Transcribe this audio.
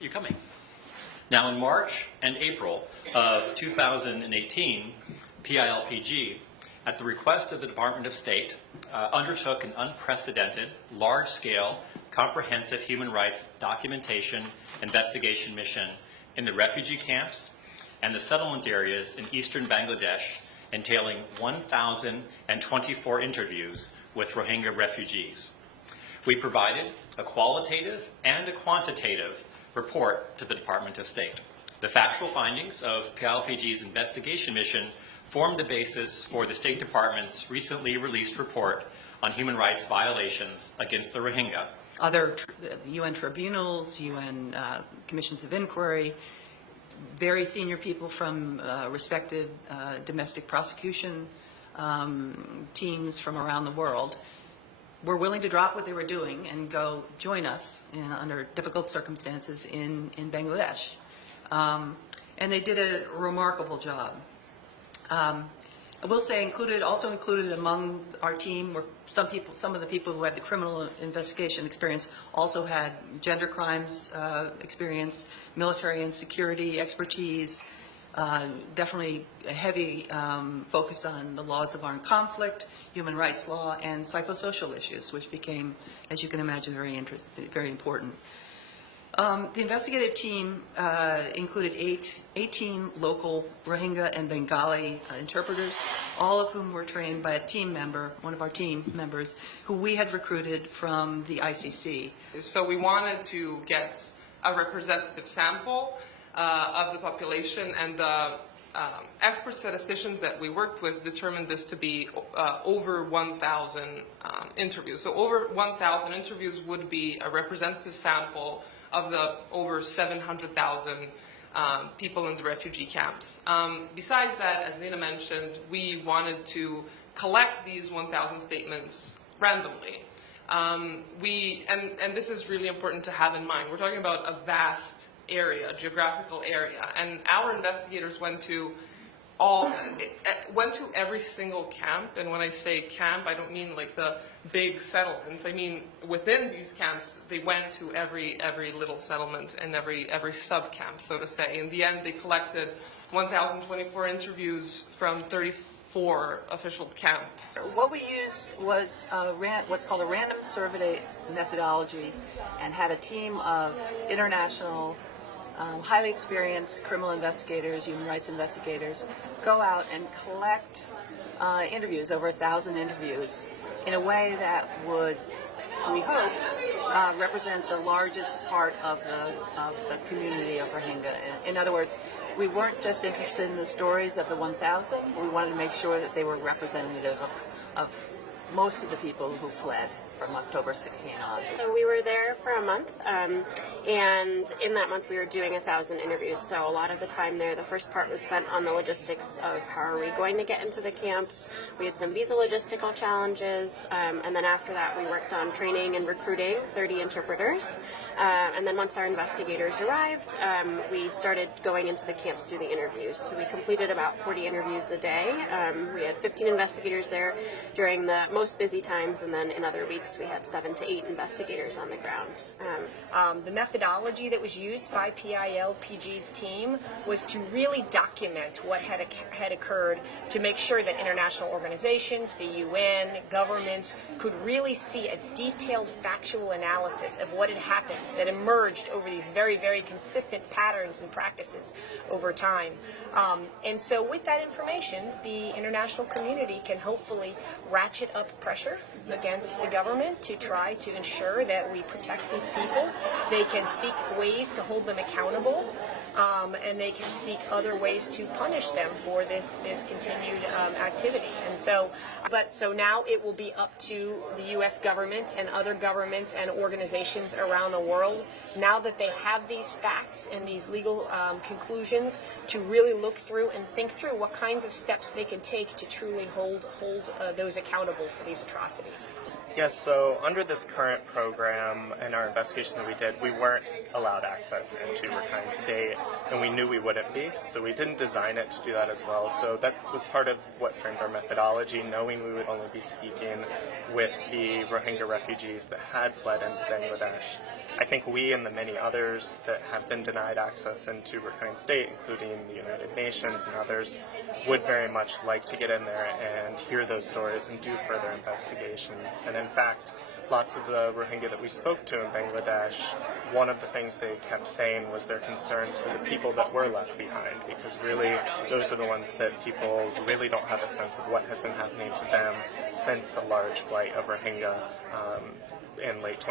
You're coming. Now, in March and April of 2018, PILPG, at the request of the Department of State, undertook an unprecedented, large-scale, comprehensive human rights documentation investigation mission in the refugee camps and the settlement areas in eastern Bangladesh, entailing 1,024 interviews with Rohingya refugees. We provided a qualitative and a quantitative report to the Department of State. The factual findings of PILPG's investigation mission formed the basis for the State Department's recently released report on human rights violations against the Rohingya. Other UN tribunals, UN commissions of inquiry, very senior people from respected domestic prosecution teams from around the world were willing to drop what they were doing and go join us under difficult circumstances in Bangladesh. And they did a remarkable job. I will say also included among our team were some of the people who had the criminal investigation experience also had gender crimes experience, military and security expertise, definitely a heavy focus on the laws of armed conflict, human rights law, and psychosocial issues, which became, as you can imagine, very important. The investigative team included 18 local Rohingya and Bengali interpreters, all of whom were trained by a team member, one of our team members, who we had recruited from the ICC. So we wanted to get a representative sample of the population, and the expert statisticians that we worked with determined this to be over 1,000 interviews. So over 1,000 interviews would be a representative sample of the over 700,000 people in the refugee camps. Besides that, as Nina mentioned, we wanted to collect these 1,000 statements randomly. And this is really important to have in mind. We're talking about a vast area, geographical area, and our investigators went to every single camp. And when I say camp, I don't mean like the big settlements. I mean within these camps, they went to every little settlement and every sub camp, so to say. In the end, they collected 1,024 interviews from 34 official camp. What we used was what's called a random survey methodology, and had a team of international highly experienced criminal investigators, human rights investigators, go out and collect interviews, over 1,000 interviews, in a way that would, we hope, represent the largest part of the community of Rohingya. In other words, we weren't just interested in the stories of the 1,000, we wanted to make sure that they were representative of most of the people who fled from October 16 on. So we were there for a month, and in that month we were doing 1,000 interviews. So a lot of the time there, the first part was spent on the logistics of how are we going to get into the camps. We had some visa logistical challenges, and then after that we worked on training and recruiting 30 interpreters. And then once our investigators arrived, we started going into the camps to do the interviews. So we completed about 40 interviews a day. We had 15 investigators there during the most busy times, and then in other weeks we had 7 to 8 investigators on the ground. The methodology that was used by PILPG's team was to really document what had occurred, to make sure that international organizations, the UN, governments could really see a detailed factual analysis of what had happened that emerged over these very, very consistent patterns and practices over time. And so with that information, the international community can hopefully ratchet up pressure against the government to try to ensure that we protect these people. They can seek ways to hold them accountable, and they can seek other ways to punish them for this continued activity. And so now it will be up to the U.S. government and other governments and organizations around the world, now that they have these facts and these legal conclusions, to really look through and think through what kinds of steps they can take to truly hold those accountable for these atrocities. Yes, So under this current program and our investigation that we did, we weren't allowed access into Rakhine State, and we knew we wouldn't be, so we didn't design it to do that as well. So that was part of what framed our methodology, knowing we would only be speaking with the Rohingya refugees that had fled into Bangladesh. I think we and the many others that have been denied access into Rakhine State, including the United Nations and others, would very much like to get in there and hear those stories and do further investigations. And in fact, lots of the Rohingya that we spoke to in Bangladesh, one of the things they kept saying was their concerns for the people that were left behind, because really those are the ones that people really don't have a sense of what has been happening to them since the large flight of Rohingya in late 20